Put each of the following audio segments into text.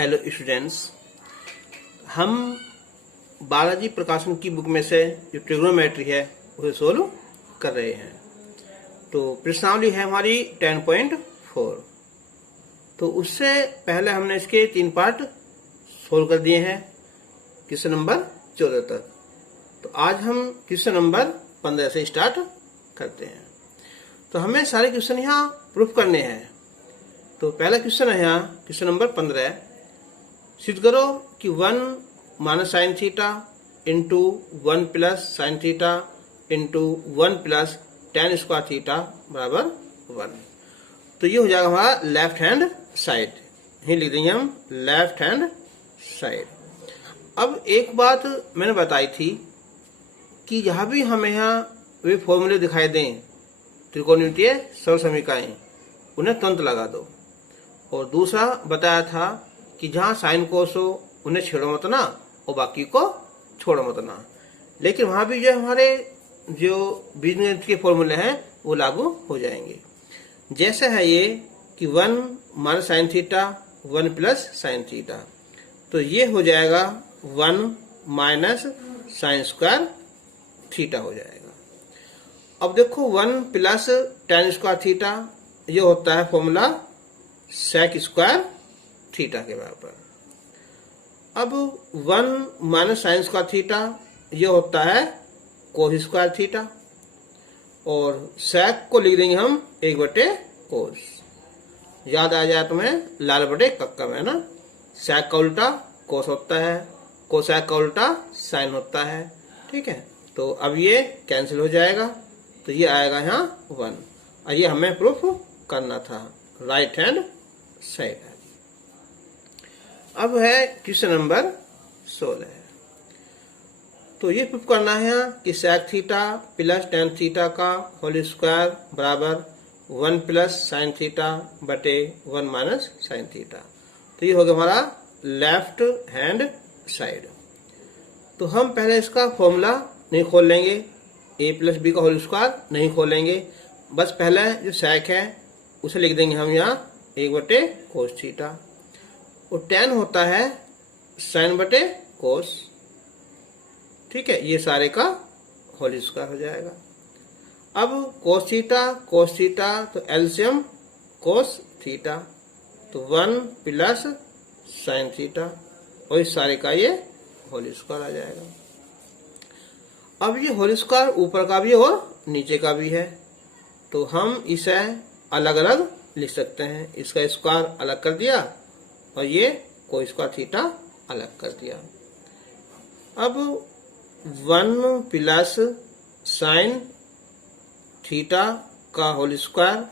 Hello students, हम बालाजी प्रकाशन की बुक में से जो ट्रिग्नोमेट्री है उसे सोल्व कर रहे हैं। तो प्रश्नावली है हमारी 10.4। तो उससे पहले हमने इसके 3 पार्ट सोल्व कर दिए हैं क्वेश्चन नंबर 14 तक। तो आज हम क्वेश्चन नंबर 15 से स्टार्ट करते हैं। तो हमें सारे क्वेश्चन यहाँ प्रूफ करने हैं। तो पहला क्वेश्चन है यहाँ क्वेश्चन नंबर 15। सिद्ध करो कि 1 minus sign theta into 1 plus sign theta into 1 plus tan square theta बराबर 1। तो ये हो जाएगा हमारा लेफ्ट हैंड साइड। यही लिख देंगे हम लेफ्ट हैंड साइड। अब एक बात मैंने बताई थी कि जहाँ भी हमें यहाँ वे फॉर्मूले दिखाई दें त्रिकोणमितीय सरल समीकरण, उन्हें तुरंत लगा दो। और दूसरा बताया था कि जहाँ साइन कोस हो उन्हें छेड़ो मत ना और बाकी को छोड़ो मत ना। लेकिन वहाँ भी जो हमारे जो बीजगणित के फॉर्मूले हैं वो लागू हो जाएंगे। जैसे है ये कि 1 minus sine theta 1 plus sine theta, तो ये हो जाएगा 1 माइनस साइन स्क्वायर थीटा हो जाएगा। अब देखो 1 प्लस टेन स्क्वायर थीटा ये होता है फॉर्मूला सेक स्क्वायर थीटा के बराबर। अब 1 माइनस साइन स्क्वायर थीटा ये होता है कोस स्क्वायर थीटा, और सेक को लिख देंगे हम 1/कोस। याद आ जाए तुम्हें लाल बटे कक्का में ना, सेक का उल्टा कोस होता है, कोसेक का उल्टा साइन होता है। ठीक है, तो अब ये कैंसिल हो जाएगा, तो ये आएगा यहाँ 1। और ये हमें प्रूफ करना था राइट हैंड साइड। अब है क्वेश्चन नंबर 16। तो ये प्रूफ करना है कि sec theta plus tan theta का होल स्क्वायर बराबर 1 प्लस साइन थीटा बटे 1 माइनस साइन थीटा। तो ये हो गया हमारा लेफ्ट हैंड साइड। तो हम पहले इसका फॉर्मूला नहीं खोल लेंगे, a प्लस बी का होल स्क्वायर नहीं खोलेंगे, बस पहले जो सेक है उसे लिख देंगे हम यहाँ 1/कोस थीटा। और टेन होता है साइन बटे कोस। ठीक है, ये सारे का होल स्क्वायर हो जाएगा। अब कोस थीटा तो एलसीएम कोस थीटा, तो 1 प्लस साइन थीटा, और इस सारे का ये होल स्क्वायर आ जाएगा। अब ये होल स्क्वायर ऊपर का भी और नीचे का भी है, तो हम इसे अलग अलग लिख सकते हैं। इसका स्क्वायर अलग कर दिया और ये कोस स्क्वायर थीटा अलग कर दिया। अब 1 प्लस साइन थीटा का होल स्क्वायर।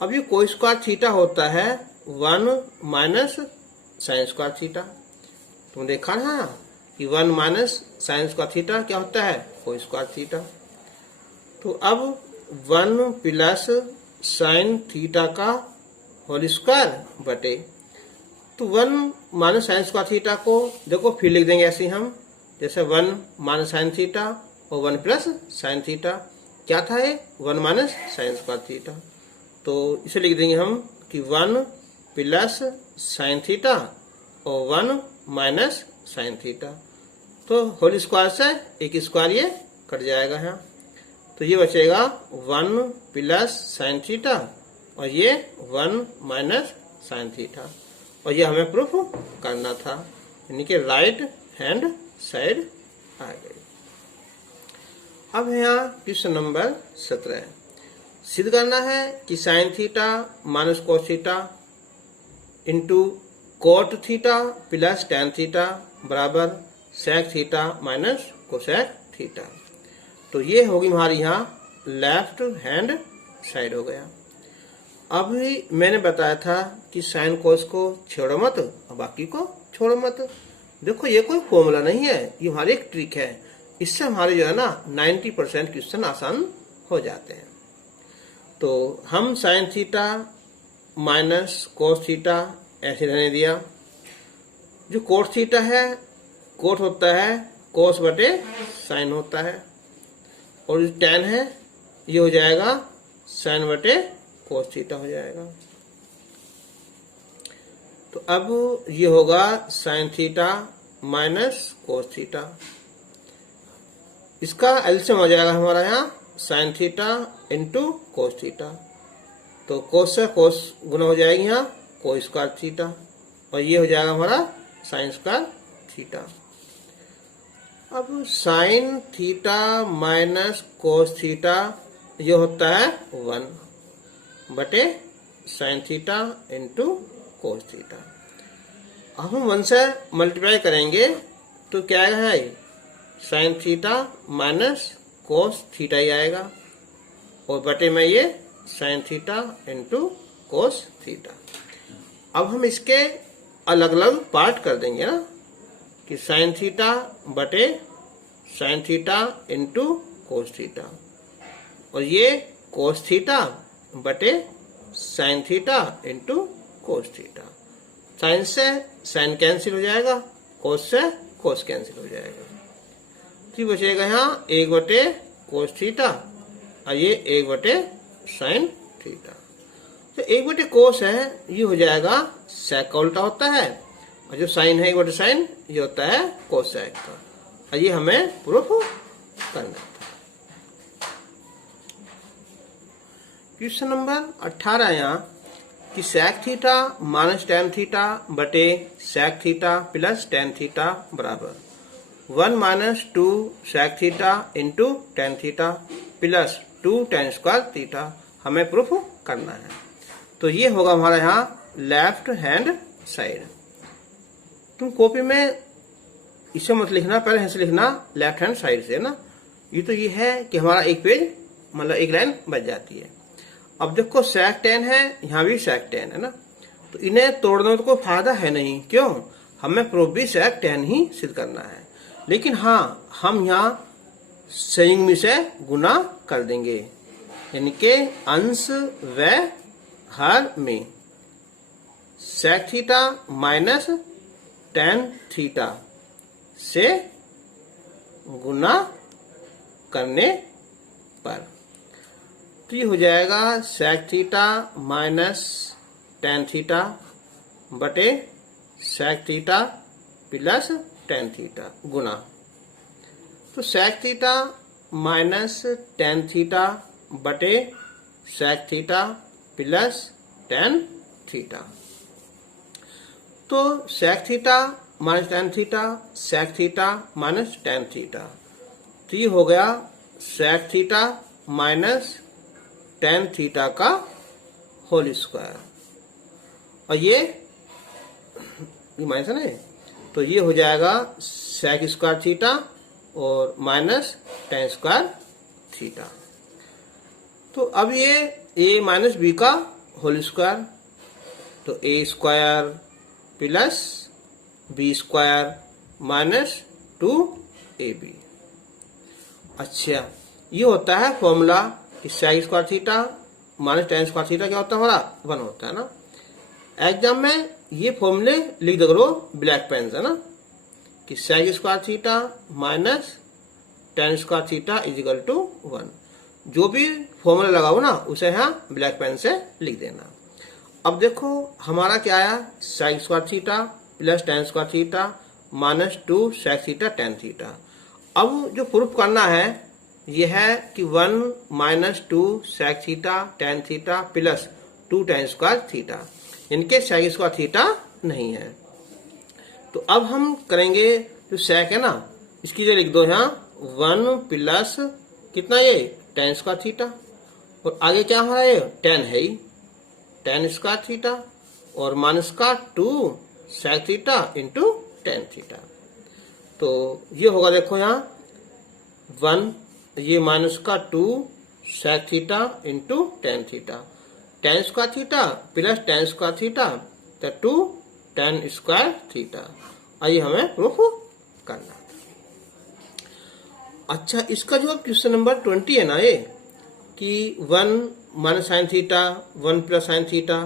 अब ये कोस स्क्वायर थीटा होता है 1 माइनस साइन स्क्वायर थीटा। तुम देखा ना कि 1 माइनस साइन स्क्वायर थीटा क्या होता है, कोस स्क्वायर थीटा। तो अब 1 प्लस साइन थीटा का होल स्क्वायर बटे, तो 1 माइनस साइन स्क्वायर थीटा को देखो फिर लिख देंगे ऐसे हम, जैसे 1 माइनस साइन थीटा और 1 प्लस साइन थीटा क्या था, ये 1 माइनस साइन स्क्वायर थीटा। तो इसे लिख देंगे हम कि 1 प्लस साइन थीटा और 1 माइनस साइन थीटा। तो होल स्क्वायर से एक स्क्वायर ये कट जाएगा यहाँ, तो ये बचेगा 1 प्लस साइन थीटा और ये 1 माइनस साइन थीटा। और ये हमें प्रूफ करना था, यानी कि राइट हैंड साइड आ गई। अब है यहाँ क्वेश्चन नंबर 17। सिद्ध करना है कि sine theta minus cos theta into cot theta plus tan theta बराबर sec theta minus cosec theta. तो ये होगी हमारी यहाँ लेफ्ट हैंड साइड हो गया। अभी मैंने बताया था कि साइन कोस को छोड़ो मत और बाकी को छोड़ो मत। देखो ये कोई फॉर्मूला नहीं है, ये हमारी एक ट्रिक है। इससे हमारे जो है ना 90% क्वेश्चन आसान हो जाते हैं। तो हम sign theta minus cos theta ऐसे रहने दिया। जो कोस थीटा है, कोट होता है कोस बटे साइन होता है, और जो टेन है ये हो जाएगा साइन बटे कोस थीटा हो जाएगा। तो अब ये होगा sign theta minus cos theta. इसका एलसीएम हो जाएगा हमारा यहाँ sign theta into cos theta. तो कोस से कोस गुना हो जाएगी यहाँ कोस स्क्वायर थीटा, और ये हो जाएगा हमारा साइन स्क्वायर थीटा। अब sign theta minus cos theta ये होता है 1 बटे sine theta into cos theta. अब हम 1 से मल्टीप्लाई करेंगे तो क्या आएगा है sine theta minus cos theta ही आएगा, और बटे में ये sine theta into cos theta. अब हम इसके अलग अलग पार्ट कर देंगे ना, कि साइन थीटा बटे sine theta into cos theta, और ये कोस थीटा बटे sine theta into cos theta. Sine से साइन कैंसिल हो जाएगा, कोस से कोस कैंसिल हो जाएगा, तो बचेगा यहाँ 1 बटे कोस थीटा और ये 1 बटे साइन थीटा। तो 1 बटे कोस है ये हो जाएगा सेक का उल्टा होता है, और जो साइन है 1 बटे साइन ये होता है कोस सेक का, और ये हमें प्रूफ करना था। क्वेश्चन नंबर 18 यहाँ कि sec theta minus tan theta बटे sec theta plus tan theta बराबर 1 minus 2 sec theta into tan theta plus 2 tan square theta हमें प्रूफ करना है। तो ये होगा हमारा यहाँ लेफ्ट हैंड साइड। तुम कॉपी में इसे मत लिखना, पहले ऐसे लिखना लेफ्ट हैंड साइड से ना। ये है कि हमारा एक पेज मतलब एक लाइन बच जाती है। अब देखो सेक 10 है, यहाँ भी सेक 10 है ना, तो इन्हें तोड़ने में तो कोई फायदा है नहीं। क्यों? हमें प्रूफ भी सेक 10 ही सिद्ध करना है, लेकिन हाँ हम यहाँ संयुग्म में से गुना कर देंगे, यानी कि अंश व हर में sec theta minus tan theta से गुना करने पर, तो ये हो जाएगा sec theta minus tan theta बटे sec theta plus tan theta गुना। तो sec theta minus tan theta बटे sec theta plus tan theta. तो sec theta minus tan theta, sec theta minus tan theta, तो ये हो गया sec theta minus tan theta का होल स्क्वायर, और ये माइनस है ना, तो ये हो जाएगा सेक स्क्वायर थीटा और माइनस टेन स्क्वायर थीटा। तो अब ये a माइनस बी का होल स्क्वायर, तो a square plus B square minus 2ab। अच्छा, ये होता है फॉर्मूला कि sec square theta minus tan square theta क्या होता है हमारा 1 होता है ना। एग्जाम में ये फॉर्मूले लिख दो करो ब्लैक पेन से ना, कि sec square theta minus tan square theta is equal to 1। जो भी फॉर्मूला लगाओ ना उसे यहाँ ब्लैक पेन से लिख देना। अब देखो हमारा क्या आया, sec square theta plus tan square theta minus 2 sec theta tan theta. अब जो प्रूफ करना है यह है कि 1 minus 2 sec theta tan theta plus 2 tan square theta, इनके सेक स्क्वायर थीटा नहीं है। तो अब हम करेंगे जो सेक है ना इसकी जगह लिख दो यहाँ 1 प्लस कितना ये टेन स्क्वायर थीटा, और आगे क्या हमारा ये 10 है ही, टेन स्क्वायर थीटा और माइनस का 2 sec theta into tan theta. तो ये होगा देखो यहाँ 1 ये माइनस का 2 sec theta into tan theta, tan square theta plus tan square theta तो 2 टेन स्क्वायर थीटा। आइए हमें प्रूफ करना। अच्छा, इसका जो क्वेश्चन नंबर 20 है ना ये कि 1 minus sine theta 1 plus sine theta,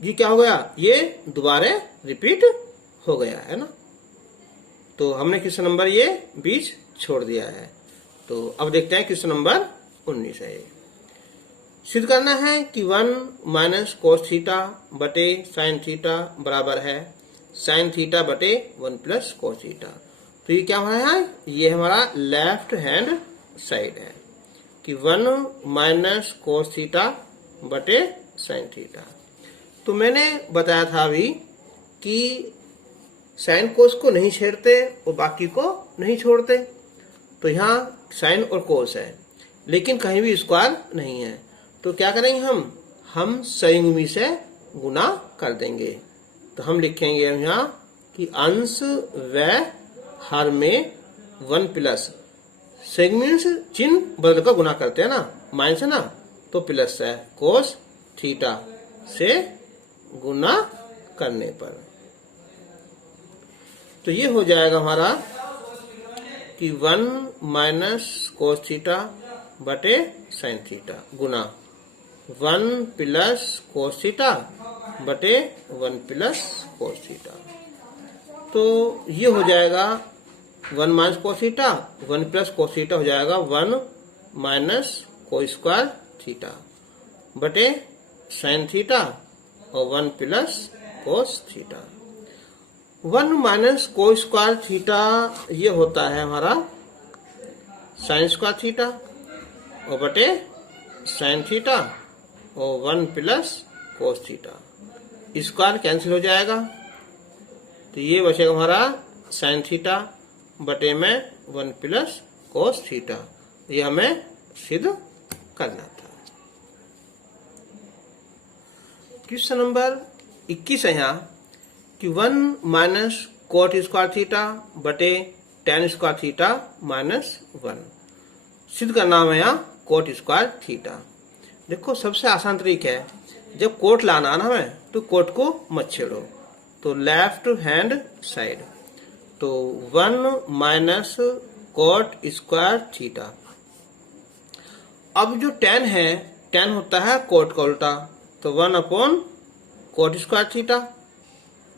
ये क्या हो गया, ये दोबारा रिपीट हो गया है ना। तो हमने क्वेश्चन नंबर ये बीच छोड़ दिया है। तो अब देखते हैं क्वेश्चन नंबर 19 है। सिद्ध करना है कि 1 माइनस कोस थीटा बटे साइन थीटा बराबर है साइन थीटा बटे 1 प्लस कोस थीटा। तो ये क्या हो रहा है, ये हमारा लेफ्ट हैंड साइड है कि 1 माइनस कोस थीटा बटे साइन थीटा। तो मैंने बताया था अभी कि साइन कोस को नहीं छेड़ते और बाकी को नहीं छोड़ते। तो यहाँ साइन और कोस है लेकिन कहीं भी स्क्वायर नहीं है। तो क्या करेंगे, हम संयुग्मी से गुना कर देंगे। तो हम लिखेंगे यहाँ कि अंश व हर में 1 प्लस सेगमेंट्स चिन्ह बदल कर गुना करते हैं ना, माइनस है ना, तो प्लस है कोस थीटा से गुना करने पर। तो ये हो जाएगा हमारा कि 1 माइनस कोस थीटा बटे साइन थीटा गुना 1 प्लस कोस थीटा बटे 1 प्लस कोस थीटा। तो ये हो जाएगा 1 minus cos theta 1 plus cos theta हो जाएगा 1 माइनस कोस स्क्वायर थीटा बटे साइन थीटा और 1 plus cos theta. 1 minus cos square theta ये होता है हमारा साइन स्क्वायर थीटा और बटे साइन थीटा और 1 plus cos theta. Square cancel हो जाएगा तो ये बचेगा हमारा साइन थीटा बटे में 1 प्लस कोस थीटा। ये हमें सिद्ध करना था। क्वेश्चन नंबर 21 है यहाँ कि 1 माइनस कोट स्क्वायर थीटा बटे टेन स्क्वायर थीटा माइनस 1 सिद्ध करना है यहाँ कोट स्क्वायर थीटा। देखो सबसे आसान तरीका है, जब कोट लाना ना हमें तो कोट को मत छेड़ो। तो लेफ्ट हैंड साइड तो 1 माइनस कोट स्क्वायर थीटा। अब जो टेन है, टेन होता है कोट का उल्टा, तो 1 upon coat square theta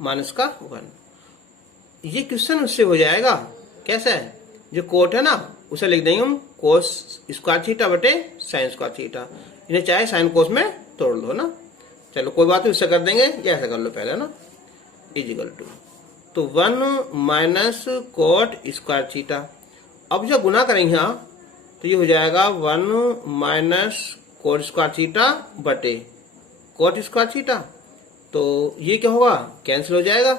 minus का 1। ये क्वेश्चन उससे हो जाएगा। कैसा है, जो कोट है ना उसे लिख देंगे हम कोस स्क्वायर थीटा बटे साइन स्क्वायर थीटा। इन्हें चाहे साइन कोस में तोड़ लो ना, चलो कोई बात नहीं, उससे कर देंगे या ऐसा कर लो पहले ना, इजिकल टू तो 1 माइनस कोट स्क्वायर थीटा। अब जब गुना करेंगे यहाँ तो ये हो जाएगा 1 माइनस कोट स्क्वायर थीटा बटे कोट स्क्वायर थीटा। तो ये क्या होगा, कैंसिल हो जाएगा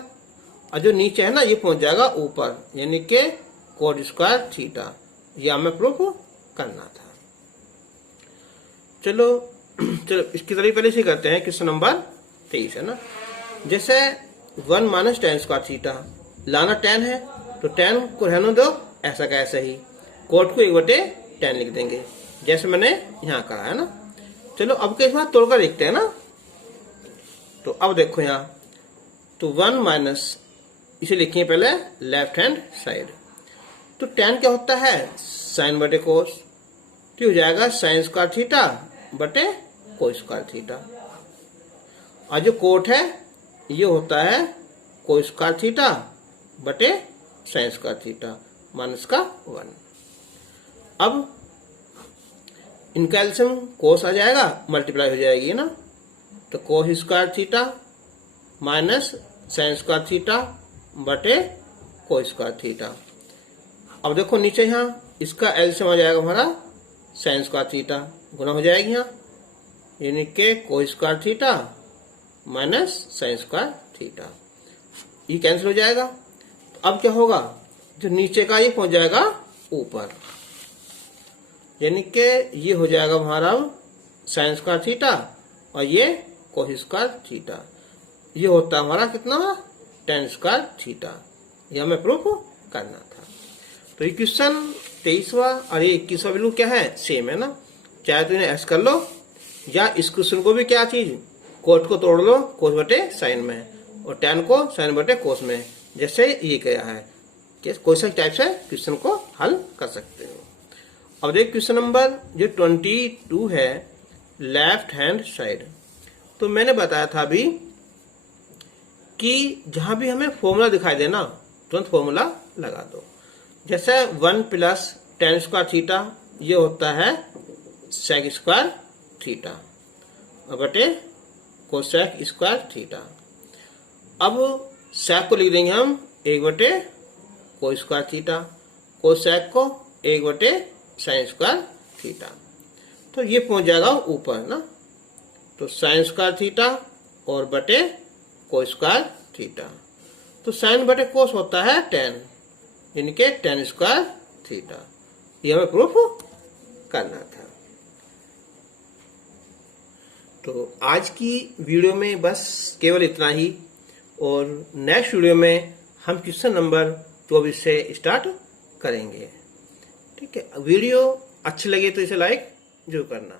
और जो नीचे है ना ये पहुंच जाएगा ऊपर, यानी कि कोट स्क्वायर थीटा। ये हमें प्रूफ करना था। चलो इसकी तरह पहले से करते हैं। क्वेश्चन नंबर 23 है ना, जैसे 1 माइनस टेन स्क्वायर थीटा लाना टेन है तो टेन को रहने दो ऐसा का ऐसा ही, कोट को 1/10 लिख देंगे जैसे मैंने यहाँ कहा है ना। चलो अब के बाद तोड़कर लिखते हैं ना। तो अब देखो यहाँ तो 1 माइनस इसे लिखेंगे पहले लेफ्ट हैंड साइड। तो टेन क्या होता है, साइन बटे कोस, तो हो जाएगा साइन स्क्वायर थीटा बटे कोस स्क्वायर थीटा। और जो कोट है ये होता है कोस स्क्वायर थीटा बटे साइन स्क्वायर थीटा माइनस का 1। अब इनका एलसीएम कोस आ जाएगा, मल्टीप्लाई हो जाएगी ना, तो cos square theta minus sine square theta बटे कोस स्क्वायर थीटा। अब देखो नीचे यहाँ इसका एलसीएम आ जाएगा हमारा साइन स्क्वायर थीटा, गुना हो जाएगी यहाँ, यानी कि cos square theta minus sine square theta. ये कैंसिल हो जाएगा। तो अब क्या होगा, जो नीचे का ये पहुंच जाएगा ऊपर, यानी कि ये हो जाएगा हमारा साइन स्क्वायर थीटा और ये कोस स्क्वायर थीटा। ये होता है हमारा कितना, टेन स्क्वायर थीटा। ये हमें प्रूफ करना था। तो ये क्वेश्चन 23वां और ये 21वां बिल्कुल क्या है, सेम है ना। चाहे तो इन्हें ऐसे कर लो या इस क्वेश्चन को भी क्या चीज, कोट को तोड़ लो कोस बटे साइन में और टेन को साइन बटे कोस में, जैसे ये क्या है कि कोई सा टाइप से क्वेश्चन को हल कर सकते हो। अब देख क्वेश्चन नंबर जो 22 है लेफ्ट हैंड साइड। तो मैंने बताया था अभी कि जहां भी हमें फॉर्मूला दिखाई देना तुरंत फॉर्मूला लगा दो। जैसे 1 प्लस टेन स्क्वायर थीटा ये होता है सेक स्क्वायर थीटा बटे कोसेक स्क्वायर थीटा। अब सेक को लिख देंगे हम 1 बटे को स्क्वायर थीटा, कोसेक को 1 बटे साइन स्क्वायर थीटा। तो ये पहुंच जाएगा ऊपर ना, तो साइन स्क्वायर थीटा और बटे को स्क्वायर थीटा। तो साइन बटे कोस होता है 10, इनके 10 स्क्वायर थीटा। ये हमें प्रूफ करना था। तो आज की वीडियो में बस केवल इतना ही, और नेक्स्ट वीडियो में हम क्वेश्चन नंबर 24 से स्टार्ट करेंगे। ठीक है, वीडियो अच्छी लगे तो इसे लाइक जरूर करना।